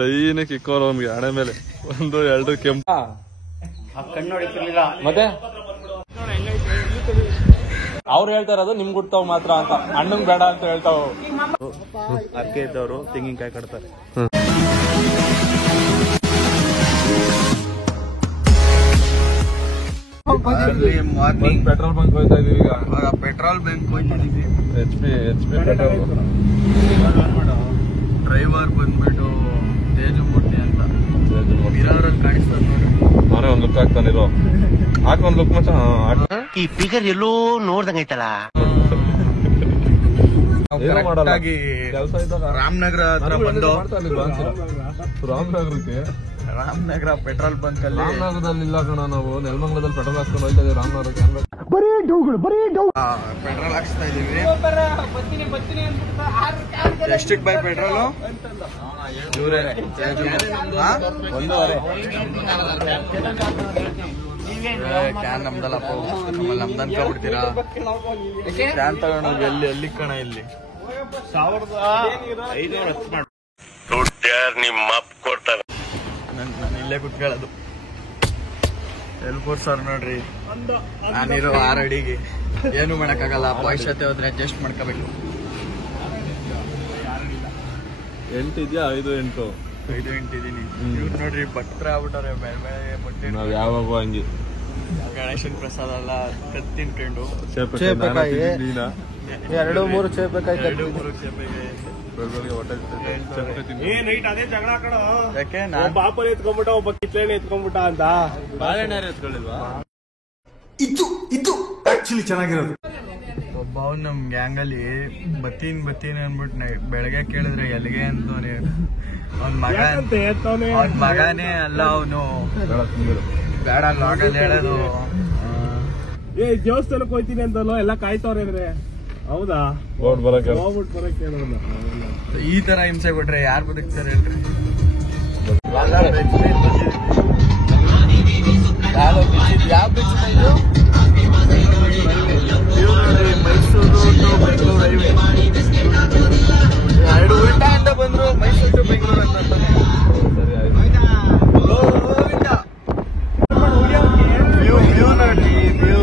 Line ಕಿಕ್ಕೋರು ಅವ್ನಿಗೆ ಹಣೆ ಮೇಲೆ 1 2 ಕೆಂಪು ಮತ್ತೆ ಅವ್ರು ಹೇಳ್ತಾರದು ನಿಮ್ಗೆ ಗುಡ್ತಾವ್ ಮಾತ್ರ ಅಂತ, ಅಣ್ಣಂಗ್ ಬೇಡ ಅಂತ ಹೇಳ್ತಾವ. ಅಕ್ಕೆ ಇದ್ದವರು ತೆಂಗಿನಕಾಯಿ ಕಟ್ತಾರೆ. ಪೆಟ್ರೋಲ್ ಬಂಕ್ ಹೋಯ್ತಾ ಇದೀವಿ ಈಗ. ಪೆಟ್ರೋಲ್ ಬಂಕ್ ಹೋಯ್ತಿದೀವಿ. H P petrol. ಡ್ರೈವರ್ ಬಂದ್ಬಿಟ್ಟು ತೇಜಮೂರ್ತಿ ಅಂತ ಮಿರರಲ್ಲಿ ಕಾಣಿಸ್ತದೆ ನೋಡಿ. ನಾನೇ ಒಂದ್ ಲುಕ್ ಹಾಕ್ತಾನಿರೋ, ಹಾಕ ಒಂದ್ ಲುಕ್ ಮಚ್ಚ. ಈ ಫಿಗರ್ ಎಲ್ಲೋ ನೋಡ್ದಂಗೈತಲ್ಲ. ಕೆಲಸ ಇದ್ದಾಗ ರಾಮನಗರ ಹತ್ರ ಬಂದು ರಾಮನಗರಕ್ಕೆ ರಾಮನಗರ ಪೆಟ್ರೋಲ್ ಬಂಕ್ ಅಲ್ಲಿ. ರಾಮನಗರದಲ್ಲಿ ಇಲ್ಲ ಕಣ, ನಾವು ನೆಲಮಂಗಲದಲ್ಲಿ ಪೆಟ್ರೋಲ್ ಹಾಕ್ಕೊಂಡು ಹೋಯ್ತಾ ಇದೀವಿ. ರಾಮನಗರಕ್ಕೆ ಪೆಟ್ರೋಲ್ ಹಾಕ್ಸ್ತಾ ಇದೀವಿ. ಎಷ್ಟಕ್ಕೆ ಬೈ ಪೆಟ್ರೋಲು? 1.5 ಕ್ಯಾನ್ ನಮ್ದಲ್ಲಪ್ಪ. ನಮ್ದು ಅನ್ಕೊಬಿಡ್ತೀರಾ? ಕ್ಯಾನ್ ತಗೊಂಡು ಎಲ್ಲಿ ಕಣ ಇಲ್ಲಿ 1500 ನಿಮ್ಮ ಅಪ್ಪ ಕೊಡ್ತಾರೆ. ನಾನು ಇಲ್ಲೇ ಕುತ್ಕೊಳ್ಳೋದು. ಎಲ್ಲಿ ಕೂರ್ಸೋರು ನೋಡ್ರಿ. ನಾನಿರೋ 6 ಅಡಿಗೆ ಏನು ಮಾಡಕ್ಕಾಗಲ್ಲ. ಭವಿಷ್ಯತೆ ಹೋದ್ರೆ ಅಡ್ಜಸ್ಟ್ ಮಾಡ್ಕೋಬೇಕು. 8 ಇದೆಯಾ? 5 8 ಇದೀನಿ. ಇವ್ರು ನೋಡ್ರಿ ಭಟ್ರ ಆಗ್ಬಿಟ್ಟಾರೆ. ಬೆಳೆ ಬಟ್ಟೆ ನಾವ್ ಯಾವಾಗ ಹಂಗೆ ಗಣೇಶನ್ ಪ್ರಸಾದ ಎಲ್ಲ ತಿನ್ಕೊಂಡು 2 3 ಚೇಪೆಕಾಯಿ ಯಾಕೆ ಪಾಪಲ್ಲಿ ಎತ್ಕೊಂಡ್ಬಿಟ್ಟ, ಒಬ್ಬ ಕಿತ್ಲೆಣ್ಣೆ ಎತ್ಕೊಂಡ್ಬಿಟ್ಟ ಅಂತ. ಬಾಳೆಹಣ್ಣು ಎತ್ಕೊಳ್ಳಿಲ್ವಾ? ಇದು ಆಕ್ಚುಲಿ ಚೆನ್ನಾಗಿರೋದು. ಒಬ್ಬ ನಮ್ ಗ್ಯಾಂಗ್ ಅಲ್ಲಿ ಬತ್ತೀನಿ ಅನ್ಬಿಟ್ಟು ಬೆಳಗ್ಗೆ ಕೇಳಿದ್ರೆ ಎಲ್ಲಿಗೆ ಅಂತ ಅವ್ನ ಮಗನೇ ಅಲ್ಲ ಅವನು. ಬೇಡ ಲಾಗಲ್ಲಿ ಹೇಳೋದು. ದೇವಸ್ಥಾನಕ್ಕೆ ಹೋಯ್ತೀನಿ ಅಂತಲ್ಲೋ ಎಲ್ಲ ಕಾಯ್ತವ್ರೆ ಅಂದ್ರೆ. ಹೌದಾ? ಹೋಗ್ಬಿಟ್ಟು ಬರಕ್ಕೆ ಈ ತರ ಹಿಂಸೆ ಕೊಟ್ರೆ ಯಾರು ಬದುಕ್ತಾರೆ ಹೇಳ್ರಿ? ಮೈಸೂರು ಟು ಬೆಂಗಳೂರು ಹೈವೇ 2 ಉಲ್ಟಾ ಅಂತ ಬಂದ್ರು. ಮೈಸೂರು ಟು ಬೆಂಗಳೂರು ಅಂತ ವ್ಯೂ ನೋಡ್ರಿ. ವ್ಯೂ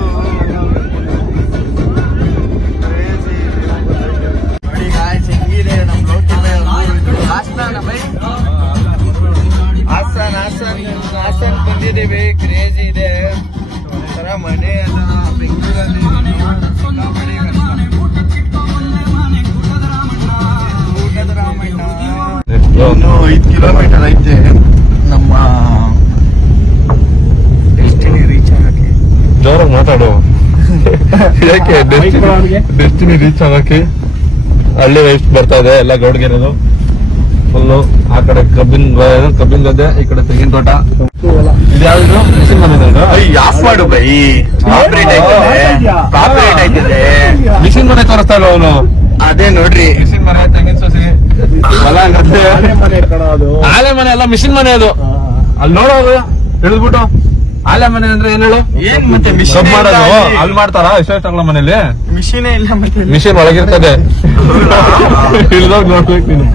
ನೋಡಿ ಗಾಯ್ಸ್ ಹೆಂಗಿದೆ ನಮ್ ಲೋಕಿ. ಹಾಸನ್ ಬಂದಿದ್ದೀವಿ. ಕ್ರೇಜಿ ಇದೆ ಒಂಥರ ಮನೆ ಅಲ್ಲ ಬೆಂಗಳೂರಲ್ಲಿ. ಊಟದ ರಾಮಣ್ಣ. ಇನ್ನು 5 ಕಿಲೋಮೀಟರ್ ಐತೆ ನಮ್ಮ ಡೆಸ್ಟಿನಿ ರೀಚ್ ಆಗಕ್ಕೆ. ಜೋರಾಗಿ ಮಾತಾಡು. ಯಾಕೆ ಡೆಸ್ಟಿನಿ ರೀಚ್ ಆಗಕ್ಕೆ? ಹಳ್ಳಿ ವೈಫ್ ಬರ್ತಾ ಇದೆ ಎಲ್ಲ ಗೌಡ್ಗೆರೆದು ಫುಲ್ಲು. ಆ ಕಡೆ ಕಬ್ಬಿನ ಗದ್ದೆ, ಈ ಕಡೆ ತೆಂಗಿನ ತೋಟ. ಇದ್ಯಾವ್ದು ಮಿಷಿನ್ ಮನೆ ಆಫ್ ಮಾಡು ಬೈ. ಕಾಪರೇಟ್ ಆಯ್ತಿದೆ. ಮಿಷಿನ್ ಮನೆ ತೋರಿಸ್ತಾ ಇಲ್ಲ ಅವನು. ಅದೇ ನೋಡ್ರಿ ಮಿಷಿನ್ ಮನೆ, ತೆಂಗಿನ ಸೊಸಿ, ಆಲೆ ಮನೆ ಅಲ್ಲ ಮಿಷಿನ್ ಮನೆ ಅದು. ಅಲ್ಲಿ ನೋಡೋದು ಹಿಡಿದ್ಬಿಟ್ಟು ಆಲೆ ಮನೆ ಅಂದ್ರೆ ಏನ್ ಹೇಳು? ಏನ್ ಮತ್ತೆ ಮಿಷಿನ್ ಮಾಡೋದು ಅಲ್ಲಿ ಮಾಡ್ತಾರ ಇಷ್ಟ ಮನೇಲಿ? ಮಿಷಿನೇ ಇಲ್ಲ ಮತ್ತೆ. ಮಿಷಿನ್ ಒಳಗಿರ್ತದೆ. ಇಳ್ದೋಗ್ ನೋಡ್ಬೇಕು ನೀನು.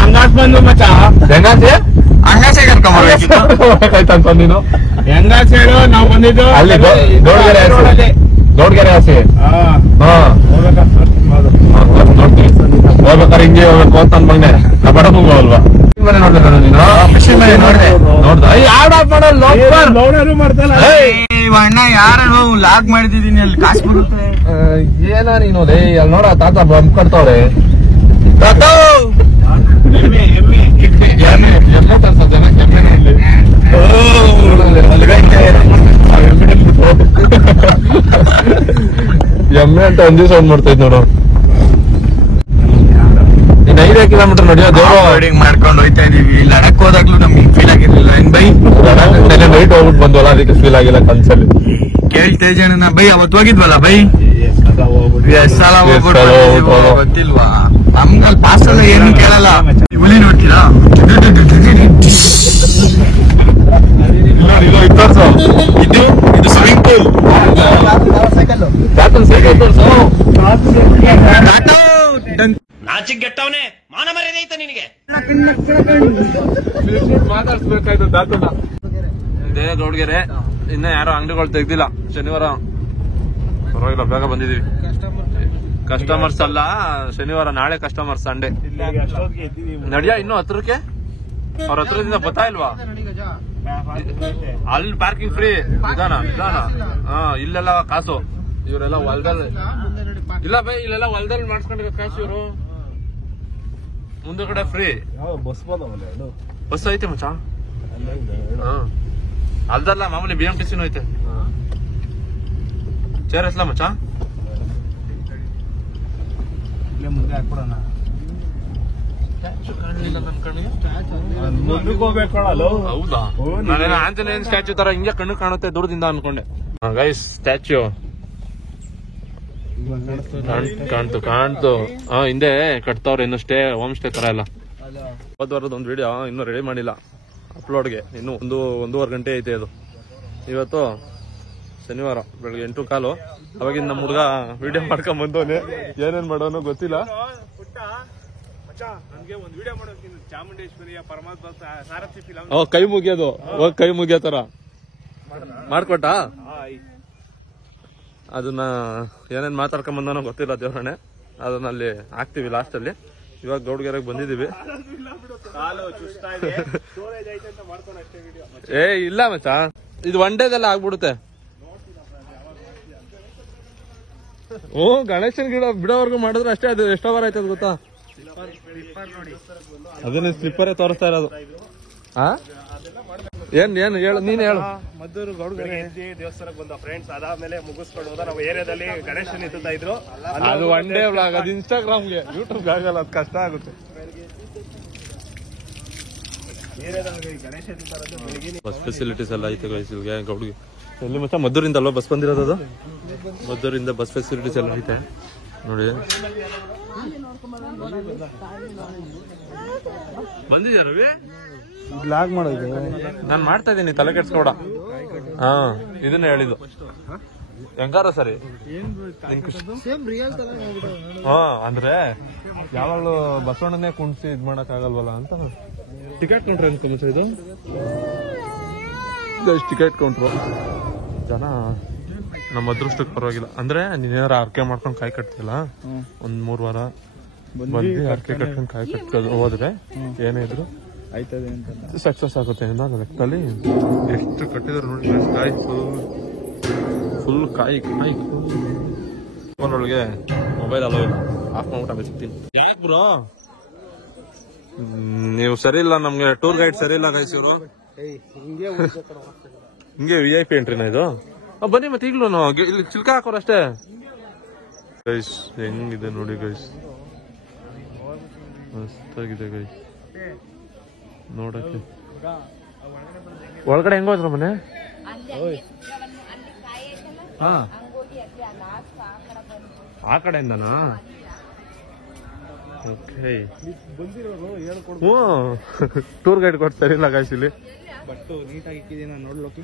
ಹಂಗಾಸ್ ಬಂದು ಮಚ್ಚ ಹೆಂಗಾಸೆ ಹಂಗಾಸೆ ಕರ್ಕೊಂಬರ್ಬೇಕಿತ್ತು ನೀನು. ಹೆಂಗಾಸ್ ಹೇಳು, ನಾವು ಬಂದಿದ್ದು ಅಲ್ಲಿ ಗೌಡ್ಗೆರೆ ಹಾಸಿ. ಹೋಗ್ಬೇಕಾದ್ರೆ ಹಿಂಗೆ ಹೋಗ್ಬೇಕು ಅಂತ ಅನ್ಬಂಡೆ. ನಾ ಬಡ ಹೋಗಲ್ವಾ? ಮನೆ ನೋಡ್ದೆ ನೀನು? ಮಿಷಿನ್ ಮನೆ ನೋಡ್ದೆ. ಲೋನರು ಮಾಡ್ತಾನ ಅಣ್ಣ ಯಾರು ಲಾಗ್ ಮಾಡಿದೀನಿ ಅಲ್ಲಿ ಕಾಸು ಬರುತ್ತೆ. ಏನ ನೀನು ಅಲ್ಲಿ ನೋಡ ತಾತ ಬಂಪ್ ಕಟ್ತವ್ರೆ. ಎಮ್ಮೆ ತರ್ಸೋದ್ ಜನಕ್ಕೆ ಎಮ್ಮೆನೇ ಇಲ್ಲಿ. ಎಮ್ಮೆ ಅಂತ ಒಂದೇ ಸೌಂಡ್ ಮಾಡ್ತಾ ಇದ್ ನೋಡು. ಇನ್ನು 5 ಕಿಲೋಮೀಟರ್ ನಡೆಯೋದು. ರೈಡಿಂಗ್ ಮಾಡ್ಕೊಂಡು ಹೋಯ್ತಾ ಇದೀವಿ. ಲಡಕ್ ಹೋದಾಗ್ಲೂ ನಮ್ಗೆ ಫೀಲ್ ಆಗಿರ್ಲಿಲ್ಲ. ಏನ್ ಬೈ? ನೈಟ್ ಹೋಗ್ಬಿಟ್ಟು ಬಂದ್ವಲ್ಲ, ಅದಕ್ಕೆ ಫೀಲ್ ಆಗಿಲ್ಲ ಕನ್ಸಲ್ಲಿ. ಕೇಳ್ತೇಜಣ್ಣ ಬೈ ಅವತ್ತು ಹೋಗಿದ್ವಲ್ಲ ಬೈ? ಎಷ್ಟ್ ಸಲ ಗೊತ್ತಿಲ್ವಾ ನಮ್ಗಲ್ಲಿ? ಪಾಸ್ ಎಲ್ಲ ಏನು ಕೇಳಲ್ಲ. ಹುಲಿ ನೋಡ್ತೀರಾ? ಇದು ಸ್ವಿಮ್ಮಿಂಗ್ ಪೂಲ್. ಸೈಕಲ್ ತೋರ್ಸು. ನಾಚಿಗೆಟ್ಟವನೇ ಮಾನ ಮರ್ಯಾದೆ ಐತ ನಿನಗೆ ಮಾತಾಡ್ಸ್ಬೇಕಾಯ್ತು ದಾತನ. ಇದೇ ಗೌಡ್ಗೆರೆ. ಇನ್ನ ಯಾರೋ ಅಂಗಡಿಗಳು ತೆಗ್ದಿಲ್ಲ. ಶನಿವಾರ ಪರವಾಗಿಲ್ಲ, ಬೇಗ ಬಂದಿದೀವಿ. ಕಸ್ಟಮರ್ಸ್ ಅಲ್ಲ, ಶನಿವಾರ, ನಾಳೆ ಕಸ್ಟಮರ್ಸ್, ಸಂಡೇ. ನಡಿಯಾ ಇನ್ನು ಹತ್ರಕ್ಕೆ? ಅವ್ರ ಹತ್ರದಿಂದ ಬರ್ತಾ ಇಲ್ವಾ? ಅಲ್ಲಿ ಪಾರ್ಕಿಂಗ್ ಫ್ರೀ. ನಿಧಾನ ನಿಧಾನ. ಇಲ್ಲೆಲ್ಲ ಕಾಸು. ಇವರೆಲ್ಲ ಹೊಲದಲ್ಲಿ ಇಲ್ಲ ಬೈ, ಇಲ್ಲೆಲ್ಲ ಹೊಲದಲ್ಲಿ ಮಾಡ್ಸ್ಕೊಂಡಿರೋ ಕಾಸು ಇವರು. ಮುಂದಗಡೆ ಫ್ರೀ ಬಸ್ ಐತೆ ಮಚ್ಚ. ಅಲ್ದಲ್ಲ, ಮಾಮೂಲಿ BMTCನೂ ಐತೆ. ಚೇರ್ ಎಸ್ಲ ಮಚ್ಚ? ಮುಂದೆ ಹಾಕ್ಬಿಡೋಣ. ಮುಂದಕ್ಕೆ ಹೋಗ್ಬೇಕಲ್ಲ. ಹೌದಾ? ನಾನೇನು ಆಂಜನೇಯನ್ ಸ್ಟ್ಯಾಚ್ಯೂ ತರ ಹಿಂಗೆ ಕಣ್ಣು ಕಾಣುತ್ತೆ ದೂರದಿಂದ ಅನ್ಕೊಂಡೆ. ಗೈಸ್, ಸ್ಟ್ಯಾಚ್ಯೂ ಕಾಣ್ತು. ಹಿಂದೆ ಕಟ್ತಾವ್ರೆ ಇನ್ನು ಸ್ಟೇ, ಹೋಮ್ ಸ್ಟೇ ತರ ಎಲ್ಲ. ಹೋದ್ವಾರದ ಒಂದು ವಿಡಿಯೋ ಇನ್ನೂ ರೆಡಿ ಮಾಡಿಲ್ಲ ಅಪ್ಲೋಡ್ಗೆ. ಇನ್ನು 1-1.5 ಗಂಟೆ ಐತೆ ಅದು. ಇವತ್ತು ಶನಿವಾರ ಬೆಳಗ್ಗೆ 8:15. ಅವಾಗಿಂದ ನಮ್ಮ ಹುಡುಗ ವಿಡಿಯೋ ಮಾಡ್ಕೊಂಡ್ ಬಂದವನೆ. ಏನೇನ್ ಮಾಡೋನು ಗೊತ್ತಿಲ್ಲ. ಕೈ ಮುಗಿಯೋದು, ಹೋಗ್ ಕೈ ಮುಗಿಯೋ ತರ ಮಾಡ್ಕೊಟ್ಟ. ಅದನ್ನ ಏನೇನ್ ಮಾತಾಡ್ಕೊಂಡ್ ಬಂದನೋ ಗೊತ್ತಿಲ್ಲ ದೇವ್ರಣೆ. ಅದನ್ನ ಅಲ್ಲಿ ಹಾಕ್ತಿವಿ ಲಾಸ್ಟ್ ಅಲ್ಲಿ. ಇವಾಗ ಗೌಡ್ಗೆರೆಗೆ ಬಂದಿದೀವಿ. ಏ ಇಲ್ಲ ಮಚ್ಚ, ಇದು ಒನ್ ಡೇದೆಲ್ಲ ಆಗ್ಬಿಡುತ್ತೆ. ಗಣೇಶನ್ ಗಿಡ ಬಿಡೋವರೆಗೂ ಮಾಡಿದ್ರೆ ಅಷ್ಟೇ. ಅದು ಎಷ್ಟೋ ವಾರ ಆಯ್ತದ ಗೊತ್ತಾ? ಅದನ್ನ ಸ್ಲಿಪ್ಪರೇ ತೋರಿಸ್ತಾ ಇರೋದು. ಏನ್ ಹೇಳು, ನೀನ್ ಹೇಳು. ಮದ್ದೂರು ಗೌಡ್ಗೆರೆ ದೇವಸ್ಥಾನಕ್ಕೆ ಬಂದ ಫ್ರೆಂಡ್ಸ್. ಅದಾದ್ಮೇಲೆ ಮುಗಿಸ್ಕೊಂಡು ಹೋದ. ನಾವು ಏರಿಯಾದಲ್ಲಿ ಗಣೇಶನ್ ಇತ್ತಾ ಇದ್ರು. ಅದು ಒನ್ ಡೇ ವ್ಲಾಗ್. ಅದು ಇನ್ಸ್ಟಾಗ್ರಾಮ್ಗೆ, ಯೂಟ್ಯೂಬ್ಗೆ ಆಗಲ್ಲ. ಅದು ಕಷ್ಟ ಆಗುತ್ತೆ. ಬಸ್ ಫೆಸಿಲಿಟೀಸ್ ಎಲ್ಲ ಐತೆ ಗೈಸಿಲ್ಗೆ ಗೌಡ್ಗೆ. ಎಲ್ಲಿ ಮಚ್ಚ? ಮದ್ದೂರಿಂದ ಅಲ್ವಾ ಬಸ್ ಬಂದಿರೋದು? ಅದು ಮದ್ದೂರಿಂದ ಬಸ್ ಫೆಸಿಲಿಟೀಸ್ ಎಲ್ಲ ಐತೆ ನೋಡಿ. ಬಂದಿದ್ಯಾ ರವಿ? ಬ್ಲಾಗ್ ಮಾಡೋದು ನಾನ್ ಮಾಡ್ತಾ ಇದೀನಿ, ತಲೆ ಕೆಡ್ಸ್ಕೊಡ. ಇದನ್ನ ಹೇಳಿದ್ದು ಹೆಂಗಾರ ಸರಿ. ಅಂದ್ರೆ ಯಾವಾಗ್ಲೂ ಬಸವಣ್ಣನೇ ಕುಣಿಸಿ ಇದ್ ಮಾಡಕ್ ಆಗಲ್ವಲ್ಲ ಅಂತ. ಟಿಕೆಟ್ ಕೌಂಟ್ರ್ ಅನ್ಕೊಂಡ್ ಇದು ಟಿಕೆಟ್ ಕೌಂಟ್ರು. ಜನ ನಮ್ಮ ಅದೃಷ್ಟಕ್ಕೆ ಪರವಾಗಿಲ್ಲ. ಅಂದ್ರೆ ನೀನೇನಾರ ಅರ್ಕೆ ಮಾಡ್ಕೊಂಡು ಕಾಯಿ ಕಟ್ತಿಲ್ಲ, 1-3 ವಾರ ಬಂದು ಅರ್ಕೆ ಕಟ್ಕೊಂಡು ಕಾಯಿ ಕಟ್ಕೊಂಡು ಹೋದ್ರೆ ಏನೇ ಇದ್ರು ಆಯ್ತದೆ ಅಂತ ಸಕ್ಸಸ್ ಆಗುತ್ತೆ ಅನ್ನೋ ಲೆಕ್ಕದಲ್ಲಿ. ಎಷ್ಟು ಕಟ್ಟಿದ್ರು ನೋಡಿ ಕಾಯಿ, ಫುಲ್ ಕಾಯಿ. ಫೋನ್ ಒಳಗೆ ಮೊಬೈಲ್ ಅಲೋ ಇಲ್ಲ, ಆಫ್ ಮಾಡ್ಬಿಟ್ಟು ಸಿಗ್ತೀನಿ. ಯಾಕೆ ಬ್ರೋ ನೀವು ಸರಿ ಇಲ್ಲ? ನಮ್ಗೆ ಟೂರ್ ಗೈಡ್ ಸರಿ ಇಲ್ಲ ಗೈಸ್ ಇವರು. ಹಿಂಗೆ VIP ಎಂಟ್ರಿನ ಇದು? ಬನ್ನಿ ಮತ್ತೆ ಈಗ್ಲೂ ಇಲ್ಲಿ ಚಿಲ್ಕ ಹಾಕೋರು ಅಷ್ಟೇ ಗೈಸ್. ಹೆಂಗಿದೆ ನೋಡಿ ಗೈಸ್, ಮಸ್ತಾಗಿದೆ ಗೈಸ್ ನೋಡಕ್ಕೆ. ಒಳಗಡೆ ಹೆಂಗ ಹೋದ್ರ ಮನೆ? ಆ ಕಡೆಯಿಂದನಾ? ಓಕೆ. ಟೂರ್ ಗೈಡ್ ಕೊಡ್ತಾರೆ ಇಲ್ಲ ಗೈಸ್ ಇಲ್ಲಿ. ಬಟ್ಟು ನೀಟಾಗಿ ಇಕ್ಕಿದೀನಿ ನೋಡ್ಲೋಕಿ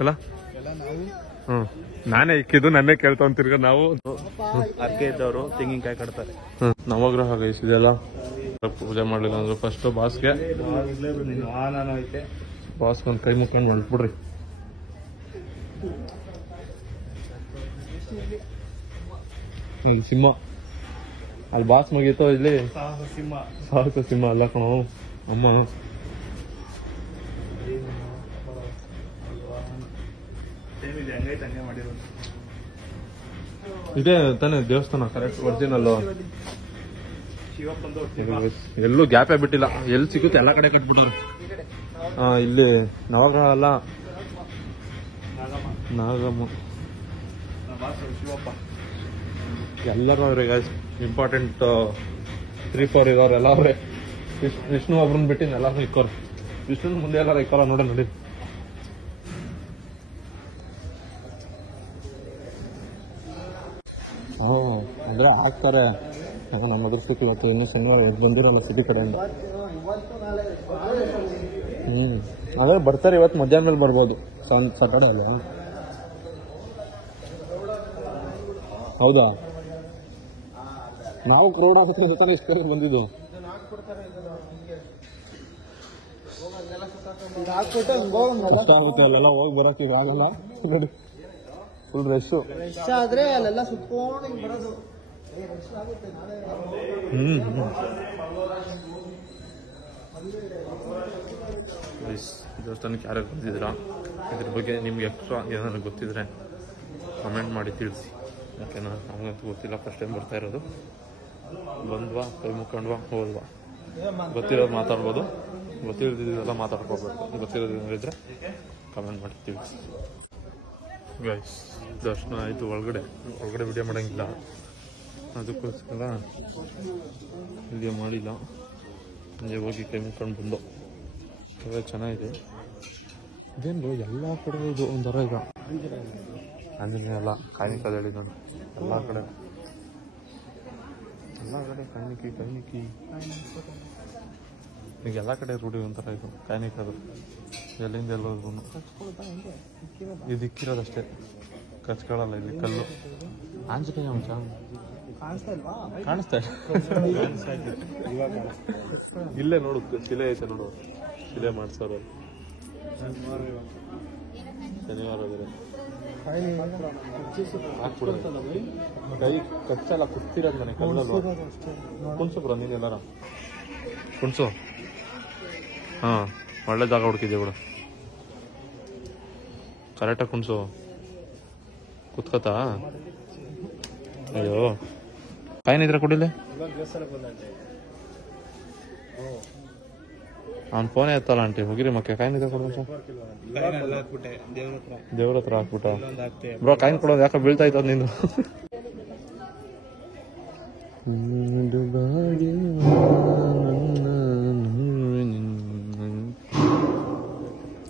ಅಲ್ಲ. ನಾನೇ ಇಕ್ಕಿದ್ದು, ನನ್ನೇ ಕೇಳ್ತಾ ತಿರ್ಗ. ನಾವು ಅರ್ಕೆ ಇದ್ದವರು ತೆಂಗಿನಕಾಯಿ ಕಟ್ತಾರೆ. ನವಗ್ರಹ ಗೈಸ್ ಇದೆಲ್ಲ. ಪೂಜೆ ಮಾಡ್ಲಿಲ್ಲ ಅಂದ್ರೆ ಫಸ್ಟ್ ಬಾಸ್ಗೆ ಐತೆ. ಬಾಸ್ಗೆ ಒಂದ್ ಕೈ ಮುಕ್ಕೊಂಡು ಹೊಂಟ್ಬಿಡ್ರಿ. ಸಿಂಹ ಅಲ್ಲಿ ಬಾಸ್ ಮುಗೀತೋ ಇಲ್ಲಿ ಸಾಹಸ ಸಿಂಹ ಅಲ್ಲ ಕಣೋ ಅಮ್ಮ. ಇದೇ ತಾನೇ ದೇವಸ್ಥಾನ ಕರೆಕ್ಟ್ ಒರಿಜಿನಲ್. ಎಲ್ಲೂ ಗ್ಯಾಪೇ ಬಿಟ್ಟಿಲ್ಲ, ಎಲ್ಲಿ ಸಿಗುತ್ತೆ ಎಲ್ಲ ಕಡೆ ಕಟ್ಬಿಟ್ರು. ಇಲ್ಲಿ ನವಗ್ರಹ ಅಲ್ಲ, ನಾಗಮ್ಮ. ಎಲ್ಲರೂ ಅವ್ರೆ ಇಂಪಾರ್ಟೆಂಟ್ 3-4 ಇರೋರು ಎಲ್ಲ ಅವ್ರೆ. ವಿಷ್ಣು ಒಬ್ರನ್ನ ಬಿಟ್ಟಿನ ಎಲ್ಲಾರು ಇಕ್ಕೋರು. ವಿಷ್ಣು ಮುಂದೆ ಎಲ್ಲಾರು ಇಕ್ಕೋರ ನೋಡಿ ನೋಡಿ. ಅಂದ್ರೆ ಹಾಕ್ತಾರೆ. ನಮ್ಮ ಅದೃಷ್ಟಕ್ಕೆ ಇವತ್ತು ಇನ್ನೂ ಶನಿವಾರ ಬಂದಿರಲ್ಲ ಸಿಟಿ ಕಡೆಯಿಂದ. ಅದೇ ಬರ್ತಾರೆ ಇವತ್ತು ಮಧ್ಯಾಹ್ನ ಮೇಲೆ ಬರ್ಬೋದು. ಸಾಟರ್ಡೆ ಅಲ್ಲ? ಹೌದಾ? ನಾವು ಕ್ರೌಡ್ ಆಗುತ್ತೆ ಅಂತಾನೆ ಇಷ್ಟ ಬಂದಿದ್ದು. ಕಷ್ಟ ಆಗುತ್ತೆ ಅಲ್ಲೆಲ್ಲ ಹೋಗಿ ಬರಕ್ಕೆ ಈಗ ಆಗಲ್ಲ. ನೋಡಿ ಫುಲ್ ರಶ್ ಆದ್ರೆ ಅಲ್ಲೆಲ್ಲ ಸುತ್ಕೊಂಡು ಬರೋದು. ದೇವಸ್ಥಾನಕ್ಕೆ ಯಾರ್ಯಾರು ಬಂದಿದ್ದೀರಾ, ಇದ್ರ ಬಗ್ಗೆ ನಿಮ್ಗೆ ಎಕ್ಸ್ಟ್ರಾ ಏನಾದ್ರು ಗೊತ್ತಿದ್ರೆ ಕಮೆಂಟ್ ಮಾಡಿ ತಿಳಿಸಿ. ಯಾಕೆಂದ್ರೆ ನಮಗಂತೂ ಗೊತ್ತಿಲ್ಲ, ಫಸ್ಟ್ ಟೈಮ್ ಬರ್ತಾ ಇರೋದು. ಬಂದ್ವಾ, ಕೈ ಮುಕ್ಕೊಂಡ್ವಾ, ಹೋದ್ವಾ. ಗೊತ್ತಿರೋದು ಮಾತಾಡ್ಬೋದು, ಗೊತ್ತಿರೋದಿಲ್ಲ ಮಾತಾಡ್ಕೋಬೇಕು. ಗೊತ್ತಿರೋದಿದ್ರೆ ಕಮೆಂಟ್ ಮಾಡಿ ತಿಳಿಸಿ. ಗೈಸ್ ದರ್ಶನ ಆಯಿತು. ಒಳಗಡೆ ವಿಡಿಯೋ ಮಾಡೋಂಗಿಲ್ಲ, ಅದಕ್ಕೋಸ್ಕರ ವಿಡಿಯೋ ಮಾಡಿಲ್ಲ. ಸಂಜೆ ಹೋಗಿ ಕೈ ಮುಕ್ಕೊಂಡು ಬಂದು ಚೆನ್ನಾಗಿದೆ. ಇದೇನು ಎಲ್ಲ ಕಡೆ ಇದು ಒಂಥರ ಈಗ ಆಂಜನೇಯ ಎಲ್ಲ ಕಾಯ್ನಿಕದ ಹೇಳಿ ನೋಡಿ. ಎಲ್ಲ ಕಡೆ ಕಾಯ್ನಿಕಿ ಈಗ ಎಲ್ಲ ಕಡೆ ರೂಢಿ ಒಂಥರ ಇದು ಕಾಯ್ನಿಕದು. ಎಲ್ಲಿಂದ ಎಲ್ಲೋದ್ರು ಇದು ಇಕ್ಕಿರೋದಷ್ಟೇ, ಕಚ್ಕೊಳ್ಳಲ್ಲ. ಇಲ್ಲಿ ಕಲ್ಲು ಆಂಜನೇಯ ಅಂಶ ಕಾಣಿಸ್ತಾ ಇಲ್ಲೇ ನೋಡು, ಶಿಲೆ ಐತೆ ನೋಡು. ಶಿಲೆ ಮಾಡ್ಸೋರು ಶನಿವಾರ ಹಾಕ್ಬಿಡೋದು. ಕೈ ಕಚ್ಚಲ್ಲ, ಕುಸ್ತಿರೋದು ಮನೆ ಕಲ್ಲಲ್ವ. ಕುಣ್ಸು ಬ್ರೋ, ನೀನು ಎಲ್ಲಾರ ಕುಣ್ಸು. ಹಾ, ಒಳ್ಳೆ ಜಾಗ ಹುಡುಕಿದ್ದೆ ಬಿಡು. ಕರೆಕ್ಟಾಗಿ ಕುಣ್ಸು. ಕುತ್ಕತಾ? ಅಯ್ಯೋ, ಕಾಯಿನಿದ್ರೆ ಕುಡಿಲೆ. ಅವ್ನು ಫೋನೇ ಎತ್ತಲ್ಲ ಆಂಟಿ. ಹೋಗಿರಿ ಮಕ್ಕೆ ಕಾಯಿನಿದ್ರೆ ಕೊಡ. ದೇವ್ರ ಹತ್ರ ಹಾಕ್ಬಿಟ್ಟ ಬ್ರೋ. ಕಾಯಿನ್ ಕೊಡೋದು ಯಾಕೆ ಬೀಳ್ತಾ ಇತ್ತು ನಿಂದು.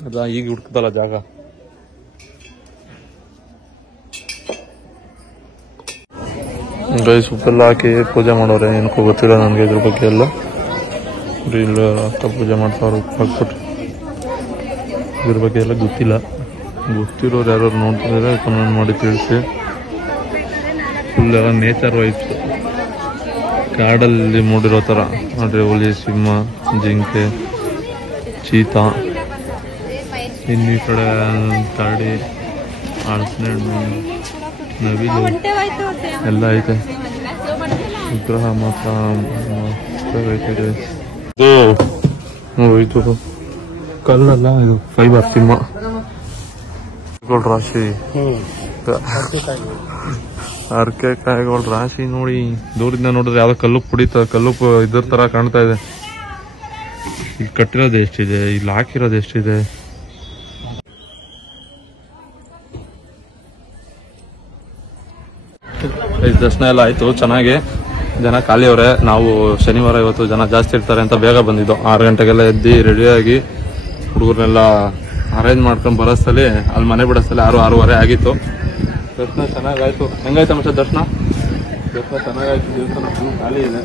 ಅದ ಈಗ ಹುಡ್ಕದಲ್ಲ ಜಾಗ. ಗೈಸ್ ಉಪ್ಪೆಲ್ಲ ಹಾಕಿ ಪೂಜೆ ಮಾಡೋರೆ. ಏನಕ್ಕೂ ಗೊತ್ತಿಲ್ಲ ನನಗೆ ಇದ್ರ ಬಗ್ಗೆ ಎಲ್ಲ. ಇಲ್ಲ ಅಕ್ಕ ಪೂಜೆ ಮಾಡ್ತಾವ್ರು ಉಪ್ಪು ಹಾಕ್ಬಿಟ್ಟು. ಇದ್ರ ಬಗ್ಗೆ ಎಲ್ಲ ಗೊತ್ತಿಲ್ಲ. ಗೊತ್ತಿರೋರು ಯಾರು ನೋಡ್ತಿದ್ರೆ ಕಮೆಂಟ್ ಮಾಡಿ ತಿಳಿಸಿ. ಫುಲ್ ಎಲ್ಲ ನೇಚರ್ ವೈಬ್ಸ್, ಕಾಡಲ್ಲಿ ಮೂಡಿರೋ ಥರ ನೋಡ್ರಿ. ಹುಲಿ, ಸಿಂಹ, ಜಿಂಕೆ, ಚೀತಾ, ಇನ್ನಿ ಕಡೆ ಕರಡಿ, ಹಲಸಿನ ಹಣ್ಣು, ನವಿಲು ಎಲ್ಲ ಐತೆ. ವಿಗ್ರಹ ಮಾತ್ರ ಐತೆ. ಇದು ಕಲ್ಲಲ್ಲ, ಇದು ಫೈಬರ್ ಸಿಂಹ. ರಾಶಿ ಅರ್ಕೆ ಕಾಯಿಗಳ ರಾಶಿ ನೋಡಿ. ದೂರದಿಂದ ನೋಡಿದ್ರೆ ಯಾವ್ದೋ ಕಲ್ಲು ಪುಡಿತ, ಕಲ್ಲು ಇದ್ರ ತರ ಕಾಣ್ತಾ ಇದೆ. ಈಗ ಕಟ್ಟಿರೋದು ಎಷ್ಟಿದೆ, ಇಲ್ಲಿ ಹಾಕಿರೋದು ಎಷ್ಟಿದೆ. ದರ್ಶನ ಎಲ್ಲ ಆಯ್ತು ಚೆನ್ನಾಗಿ. ಜನ ಖಾಲಿ ಅವರೇ. ನಾವು ಶನಿವಾರ ಇವತ್ತು ಜನ ಜಾಸ್ತಿ ಇರ್ತಾರೆ ಅಂತ ಬೇಗ ಬಂದಿದ್ದು. 6 ಗಂಟೆಗೆಲ್ಲ ಎದ್ದು ರೆಡಿಯಾಗಿ ಹುಡುಗರನ್ನೆಲ್ಲ ಅರೇಂಜ್ ಮಾಡ್ಕೊಂಡು ಬರೋಷ್ಟಲ್ಲಿ ಅಲ್ಲಿ ಮನೆ ಬಿಡೋಷ್ಟಲ್ಲಿ 6-6:30 ಆಗಿತ್ತು. ದರ್ಶನ ಚೆನ್ನಾಗಾಯ್ತು. ಹೆಂಗಾಯ್ತು ಮಚ್ಚ ದರ್ಶನ? ಚೆನ್ನಾಗಾಯ್ತು. ದೇವಸ್ಥಾನ ಫುಲ್ ಖಾಲಿ ಇದೆ.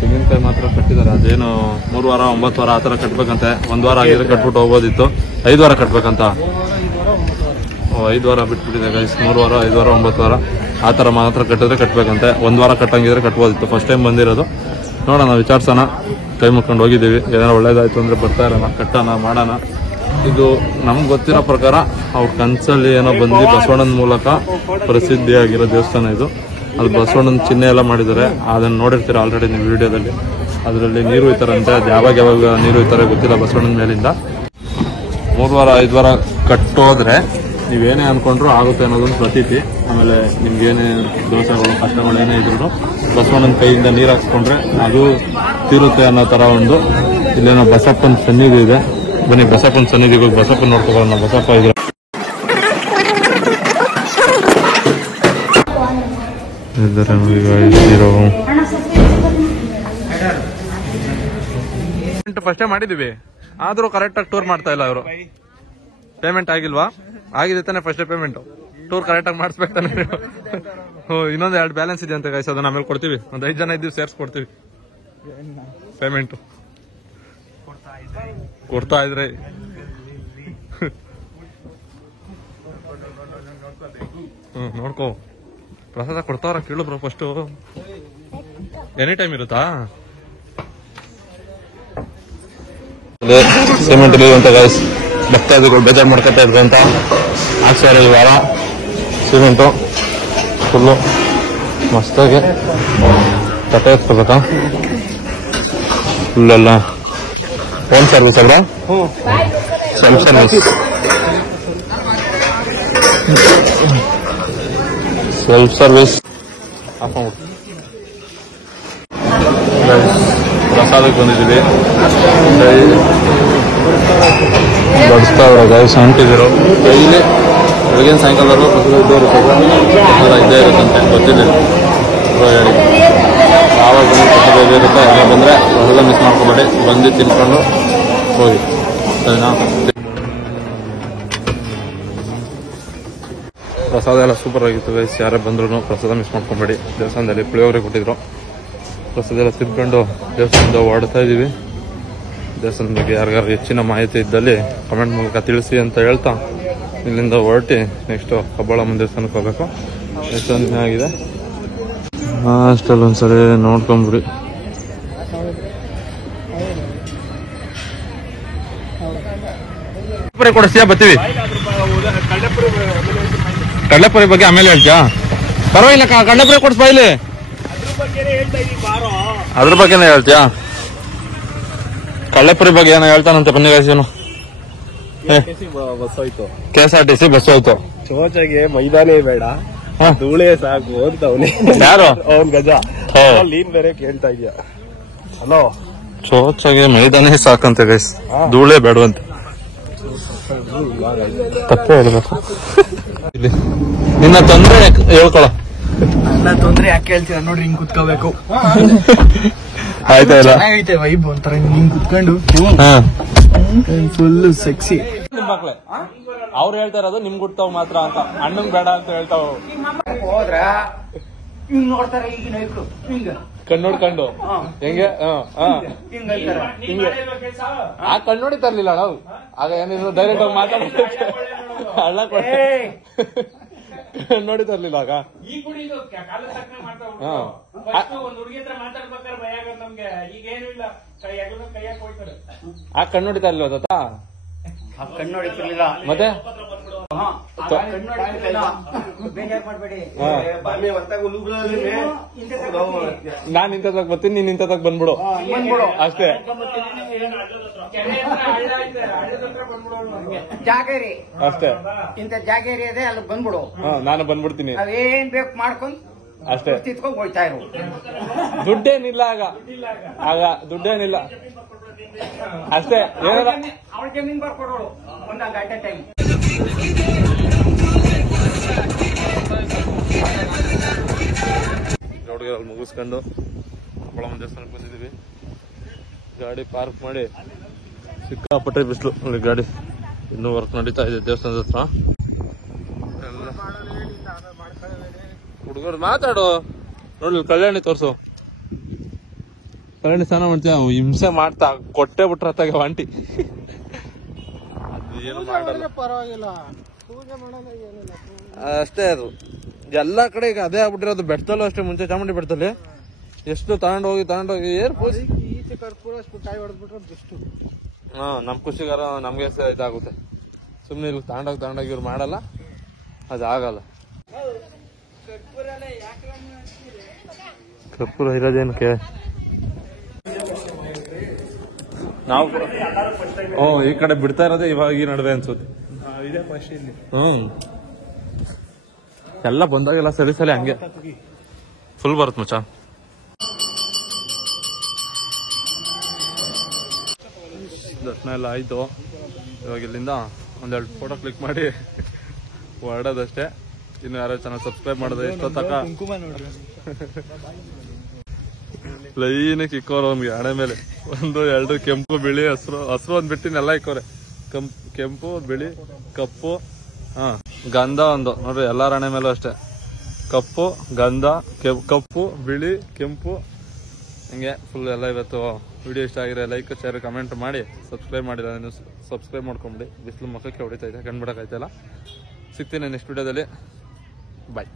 ತೆಂಗಿನಕಾಯಿ ಮಾತ್ರ ಕಟ್ಟಿದ್ದಾರೆ. ಅದೇನು 3 ವಾರ 9 ವಾರ ಆ ಥರ ಕಟ್ಬೇಕಂತೆ. 1 ವಾರ ಆಗಿದ್ರೆ ಕಟ್ಬಿಟ್ಟು ಹೋಗ್ಬೋದಿತ್ತು. 5 ವಾರ ಕಟ್ಬೇಕಂತ. 5 ವಾರ ಬಿಟ್ಬಿಟ್ಟಿದೆ ಗೈಸ್. 3 ವಾರ 5 ವಾರ 9 ವಾರ ಆ ಥರ ಮಾತ್ರ ಕಟ್ಟಿದ್ರೆ ಕಟ್ಬೇಕಂತೆ. 1 ವಾರ ಕಟ್ಟಂಗಿದ್ರೆ ಕಟ್ಬೋದಿತ್ತು. ಫಸ್ಟ್ ಟೈಮ್ ಬಂದಿರೋದು. ನೋಡೋಣ, ವಿಚಾರಿಸೋಣ. ಕೈ ಮುಕ್ಕೊಂಡು ಹೋಗಿದ್ದೀವಿ. ಏನಾರು ಒಳ್ಳೇದಾಯ್ತು ಅಂದ್ರೆ ಬರ್ತಾ ಇರೋಣ, ಕಟ್ಟೋಣ, ಮಾಡೋಣ. ಇದು ನಮ್ಗೆ ಗೊತ್ತಿರೋ ಪ್ರಕಾರ ಅವ್ರ ಕನ್ಸಲ್ಲಿ ಏನೋ ಬಂದು ಬಸವಣ್ಣನ ಮೂಲಕ ಪ್ರಸಿದ್ಧಿಯಾಗಿರೋ ದೇವಸ್ಥಾನ ಇದು. ಅದು ಬಸವಣ್ಣನ ಚಿಹ್ನೆ ಎಲ್ಲ ಮಾಡಿದ್ದಾರೆ. ಅದನ್ನು ನೋಡಿರ್ತೀರ ಆಲ್ರೆಡಿ ನೀವು ವಿಡಿಯೋದಲ್ಲಿ. ಅದರಲ್ಲಿ ನೀರು ಹೋಯ್ತಾರಂತೆ. ಅದು ಯಾವಾಗ ನೀರು ಹೋಯ್ತಾರೆ ಗೊತ್ತಿಲ್ಲ ಬಸವಣ್ಣನ ಮೇಲಿಂದ. 3 ವಾರ 5 ವಾರ ಕಟ್ಟೋದ್ರೆ ನೀವೇನೇ ಅನ್ಕೊಂಡ್ರು ಆಗುತ್ತೆ ಅನ್ನೋದೊಂದು ಪ್ರತೀತಿ. ಆಮೇಲೆ ನಿಮ್ಗೇನೇ ದೋಷಗಳು ಕಷ್ಟಗಳು ಏನೇ ಇದ್ರು ಬಸವಣ್ಣನ ಕೈಯಿಂದ ನೀರು ಹಾಕ್ಸ್ಕೊಂಡ್ರೆ ಅದು ತೀರುತ್ತೆ ಅನ್ನೋ ತರ ಒಂದು. ಇಲ್ಲೇನೋ ಬಸಪ್ಪನ ಸನ್ನಿಧಿ ಇದೆ. ಬನ್ನಿ ಬಸಪ್ಪನ ಸನ್ನಿಧಿಗೆ ಹೋಗಿ ಬಸಪ್ಪನ ನೋಡ್ಕೊಳ್ಳೋಣ. ಬಸಪ್ಪ ಇದೆ. ಫಸ್ಟೇ ಮಾಡಿದೀವಿ, ಆದ್ರೂ ಕರೆಕ್ಟಾಗಿ ಟೂರ್ ಮಾಡ್ತಾ ಇಲ್ಲ ಅವರು. ಪೇಮೆಂಟ್ ಆಗಿಲ್ವಾ? ಆಗಿದೆ ತಾನೆ ಫಸ್ಟ್ ಪೇಮೆಂಟ್. ಟೂರ್ ಕರೆಕ್ಟಾಗಿ ಮಾಡಿಸ್ಬೇಕು ತಾನೆ. ಇನ್ನೊಂದು 2 ಬ್ಯಾಲೆನ್ಸ್ ಇದೆ ಅಂತ ಗೈಸ್. ಅದನ್ನ ಆಮೇಲೆ ಕೊಡ್ತೀವಿ. ಒಂದು 5 ಜನ ಇದ್ದೀವಿ, ಸೇರಿಸ್ಕೊಡ್ತೀವಿ. ಪೇಮೆಂಟ್ ಕೊಡ್ತಾ ಇದ್ರೆ ನೋಡ್ಕೋ. ಪ್ರಸಾದ ಕೊಡ್ತಾವ್ರ ಕೇಳು ಬ್ರೋ ಫಸ್ಟು. ಎನಿ ಟೈಮ್ ಇರುತ್ತಾ? ಸಿಮೆಂಟ್ ಅಂತ ಗೈಸ್, ಭಕ್ತಾದಿಗಳು ಬೇಜಾರು ಮಾಡ್ಕೊತಾ ಇದ್ರು ಅಂತ ಹಾಕ್ಸ್ಯಾರ ಈ ವಾರ ಸಿಮೆಂಟು ಫುಲ್ಲು ಮಸ್ತಾಗಿ ತಟ್ಟೆ ಎತ್ಕೋಬೇಕಾ ಫುಲ್ಲೆಲ್ಲ. ಹೋಮ್ ಸರ್ವಿಸ್ ಅವ್ರ ಸೆಲ್ಫ್ ಸರ್ವಿಸ್, ಸೆಲ್ಫ್ ಸರ್ವಿಸ್ ಹಾಕೊಂಡ್ಬಿಟ್ಟು ಪ್ರಸಾದಕ್ಕೆ ಬಂದಿದ್ದೀವಿ. ಬಡಿಸ್ತಾವ್ರೆ ಗೈಸ್, ಅಂಟಿದ್ರು ಡೈಲಿ ಬೆಳಗಿನ ಸಾಯಂಕಾಲದವರು ಇದ್ದೇ ಇರುತ್ತಂತೆ, ಗೊತ್ತಿಲ್ಲ ಹೇಳಿ. ಯಾವಾಗ ಬಂದು ಪ್ರಸಾದ ಇದೇ ಇರುತ್ತೆ, ಎಲ್ಲ ಬಂದರೆ ಪ್ರಸಾದ ಮಿಸ್ ಮಾಡ್ಕೊಬೇಡಿ, ಬಂದು ತಿನ್ಕೊಂಡು ಹೋಗಿ ಸರಿನಾ. ಪ್ರಸಾದ ಎಲ್ಲ ಸೂಪರ್ ಆಗಿತ್ತು ಗೈಸ್, ಯಾರೇ ಬಂದ್ರು ಪ್ರಸಾದ ಮಿಸ್ ಮಾಡ್ಕೊಬೇಡಿ. ದೇವಸ್ಥಾನದಲ್ಲಿ ಪುಳಿಯೋಗರೆ ಕೊಟ್ಟಿದ್ರು, ಪ್ರಸಾದ ಎಲ್ಲ ತಿನ್ಕೊಂಡು ದೇವಸ್ಥಾನದ ಓಡ್ತಾ ಇದ್ದೀವಿ. ದೇವಸ್ಥಾನದ ಬಗ್ಗೆ ಯಾರಿಗಾರು ಹೆಚ್ಚಿನ ಮಾಹಿತಿ ಇದ್ದಲ್ಲಿ ಕಮೆಂಟ್ ಮೂಲಕ ತಿಳಿಸಿ ಅಂತ ಹೇಳ್ತಾ ಇಲ್ಲಿಂದ ಹೊರಟಿ ನೆಕ್ಸ್ಟ್ ಕಬ್ಬಾಳಮ್ಮ ದೇವಸ್ಥಾನಕ್ಕೆ ಹೋಗ್ಬೇಕು. ಎಷ್ಟೊಂದು ದಿನ ಆಗಿದೆ, ಅಷ್ಟೆಲ್ಲ ಒಂದ್ಸರಿ ನೋಡ್ಕೊಂಬಿಡಿ. ಕೊಡಿಸ್ತೀಯಾ? ಬರ್ತೀವಿ. ಕಡಲೆಪುರಿ ಬಗ್ಗೆ ಆಮೇಲೆ ಹೇಳ್ತೀಯಾ? ಪರವಾಗಿಲ್ಲ, ಕಡಲೆಪುರಿ ಕೊಡಿಸ್ಬಾ ಇಲ್ಲಿ. ಅದ್ರ ಬಗ್ಗೆನೇ ಹೇಳ್ತೀಯಾ? ಕಳ್ಳಪುರಿ ಬಗ್ಗೆ ಏನೋ ಹೇಳ್ತಾನಂತೆ, ಬನ್ನಿ ಗಾಯ್ಸೇನು. ಬಸ್ ಹೋಯ್ತು, KSRTC ಬಸ್ ಹೋಯ್ತು. ಚೋಚಗೆ ಮೈದಾನೇ ಬೇಡ, ಧೂಳೆ ಸಾಕು ಅಂತ ಅವನೇ. ಯಾರು? ಅವನ್ ಗಜ. ನೀನ್ ಬೇರೆ ಕೇಳ್ತಾ ಇದೀಯ. ಹಲೋ, ಚೋಚಾಗೆ ಮೈದಾನೇ ಸಾಕಂತೆ ಗೈಸ್, ಧೂಳೆ ಬೇಡವಂತೆ. ತಪ್ಪೇ ಹೇಳ್ಬೇಕು. ಇಲ್ಲಿ ನಿನ್ನ ತೊಂದ್ರೆ ಹೇಳ್ಕೊಳ. ನನ್ನ ತೊಂದ್ರೆ ಯಾಕೆ ಹೇಳ್ತೀರ ನೋಡ್ರಿ, ಹಿಂಗ್ ಕುತ್ಕೋಬೇಕು. ಆಯ್ತಾ ಇಲ್ಲ? ಚೆನ್ನಾಗೈತೆ ವೈಬ್ ಒಂಥರ ಹಿಂಗ್ ಕುತ್ಕೊಂಡು ಫುಲ್ ಸೆಕ್ಸಿ. ನಿಮ್ ಮಕ್ಳೆ ಅವ್ರು ಹೇಳ್ತಾ ಇರೋದು ನಿಮ್ ಗುಡ್ತಾವ್ ಮಾತ್ರ ಅಂತ, ಅಣ್ಣಂಗ್ ಬೇಡ ಅಂತ ಹೇಳ್ತಾವ. ಹೋದ್ರ ಹಿಂಗ್ ನೋಡ್ತಾರ ಈಗಿನ ಹಿಂಗ ಕಣ್ಣೋಡ್ಕೊಂಡು ಹೆಂಗೆ ಹಿಂಗೆ ಆ ಕಣ್ಣೋಡಿ ತರ್ಲಿಲ್ಲ ನಾವು ಆಗ, ಏನಿದ್ರು ಡೈರೆಕ್ಟ್ ಆಗಿ ಮಾತಾಡ್ಬೇಕು. ಅಣ್ಣ ನೋಡಿ ತರ್ಲಿಲ್ಲ ಆಗ. ಆ ಕಣ್ಣು ಹೊಡಿತಾ ಇರ್ಲಿಲ್ಲ ತಾತ? ಕಣ್ಣು ಹೊಡಿತಿರ್ಲಿಲ್ಲ ಮತ್ತೆ ಬೇಜಾರ್ ಮಾಡ್ಬೇಡಿ. ನಾನ್ ಇಂಥದಾಗ ಬರ್ತೀನಿ, ನೀನ್ ಇಂಥದಾಗ ಬಂದ್ಬಿಡು ಅಷ್ಟೇ. ಜಾಗೇರಿ ಅಷ್ಟೇ, ಇಂತ ಜಾಗೇರಿ ಅದೇ ಅಲ್ಲಿ ಬಂದ್ಬಿಡು. ನಾನು ಬಂದ್ಬಿಡ್ತೀನಿ, ಅವೇನ್ ಬೇಕು ಮಾಡ್ಕೊಂಡ್ ಅಷ್ಟೇ. ತಿತ್ಕೊಂಡ್ ಹೋಗ್ತಾ ಇರು. ದುಡ್ಡೇನಿಲ್ಲ ಆಗ ದುಡ್ಡೇನಿಲ್ಲ ಅಷ್ಟೇ. ಏನಾರ ಅವಳ ಜಮೀನ್ ಬರ್ಕೊಡೋಳು ಒಂದ್ ಗಂಟೆ ಟೈಮ್. ನೋಡ್ಗೆ ಮುಗಿಸ್ಕೊಂಡು ಕಬ್ಬಾಳಮ್ಮ ದೇವಸ್ಥಾನಕ್ಕೆ ಬಂದಿದ್ದೀವಿ. ಗಾಡಿ ಪಾರ್ಕ್ ಮಾಡಿ, ಸಿಕ್ಕಾಪಟ್ಟೆ ಬಿಸಿಲು ನೋಡಿ, ಗಾಡಿ ಇನ್ನೂ ವರ್ಕ್ ನಡೀತಾ ಇದೆ ದೇವಸ್ಥಾನದ ಹತ್ರ. ಹುಡುಗರು ಮಾತಾಡು ನೋಡಿ, ಕಲ್ಯಾಣಿ ತೋರ್ಸು. ಕಲ್ಯಾಣಿ ಸ್ನಾನ ಮಾಡ್ತೀಯ? ಹಿಂಸೆ ಮಾಡ್ತಾ ಕೊಟ್ಟೆ ಬಿಟ್ರ ಹತ್ತಾಗ ಆಂಟಿ. ಅದು ಏನು ಮಾಡಲ್ಲ, ಪರವಾಗಿಲ್ಲ, ಅಷ್ಟೇ. ಅದು ಎಲ್ಲಾ ಕಡೆ ಈಗ ಅದೇ ಆಗ್ಬಿಟ್ಟಿರೋದು. ಬೆಟ್ಟದಲ್ಲೂ ಅಷ್ಟೇ, ಮುಂಚೆ ಚಾಮುಂಡಿ ಬೆಟ್ಟದಲ್ಲಿ ಎಷ್ಟು ತಗೊಂಡೋಗಿ ಏರ್ ಪೋಸಿ ಈಚೆ ಕರ್ಪೂರ ಕಾಯಿ ಹೊಡೆದ್ಬಿಟ್ರೆ ಬೆಸ್ಟ್. ನಮ್ ಖುಷಿಗಾರ ನಮ್ಗೆ ಇದಾಗುತ್ತೆ. ಸುಮ್ನೆ ಇಲ್ಲಿ ತಗೊಂಡೋಗಿ ಇವ್ರು ಮಾಡಲ್ಲ, ಅದಾಗಲ್ಲ. ಕರ್ಪೂರ ಇರೋದೇನಕ್ಕೆ ನಾವು ಈ ಕಡೆ ಬಿಡ್ತಾ ಇರೋದೇ ಇವಾಗ ಈ ನಡುವೆ ಅನ್ಸುತ್ತೆ. ಎಲ್ಲ ಬಂದಾಗೆಲ್ಲ ಸರಿ ಹಂಗೆ ಫುಲ್ ಬರುತ್ತೆ ಮಚ್ಚ. ದರ್ಶನ ಎಲ್ಲ ಆಯ್ತು. ಇವಾಗ ಇಲ್ಲಿಂದ ಒಂದೆರಡು ಫೋಟೋ ಕ್ಲಿಕ್ ಮಾಡಿ ಹೊರಡೋದಷ್ಟೇ. ಇನ್ನು ಯಾರೋ ಚೆನ್ನಾಗಿ ಸಬ್ಸ್ಕ್ರೈಬ್ ಮಾಡೋದು ಎಷ್ಟೊತ್ತಕ ಲೈನ್ ಇಕ್ಕೋರು ಅವ್ನಿಗೆ ಹಣೆ ಮೇಲೆ 1, 2 ಕೆಂಪು ಬಿಳಿ ಹಸ್ರು ಒಂದ್ ಬಿಟ್ಟಿನೆಲ್ಲ ಇಕ್ಕೋರೆ. ಕೆಂಪು ಬಿಳಿ ಕಪ್ಪು ಗಂಧ ಒಂದು ನೋಡ್ರಿ, ಎಲ್ಲಾರ ಹಣೆ ಮೇಲೂ ಅಷ್ಟೇ. ಕಪ್ಪು ಗಂಧ ಕಪ್ಪು ಬಿಳಿ ಕೆಂಪು ಹಿಂಗೆ ಫುಲ್ ಎಲ್ಲ. ಇವತ್ತು ವಿಡಿಯೋ ಇಷ್ಟ ಆಗಿರೋ ಲೈಕ್ ಶೇರ್ ಕಮೆಂಟ್ ಮಾಡಿ, ಸಬ್ಸ್ಕ್ರೈಬ್ ಮಾಡಿಲ್ಲ ನೀವು ಸಬ್ಸ್ಕ್ರೈಬ್ ಮಾಡ್ಕೊಂಬಿಡಿ. ಬಿಸಿಲು ಮುಖಕ್ಕೆ ಹೊಡಿತಾ ಇದೆ, ಕಣ್ಬಿಡಕ್ಕಾಯ್ತಲ್ಲ. ಸಿಗ್ತೀನಿ ನೆಕ್ಸ್ಟ್ ವಿಡಿಯೋದಲ್ಲಿ. ಬಾಯ್.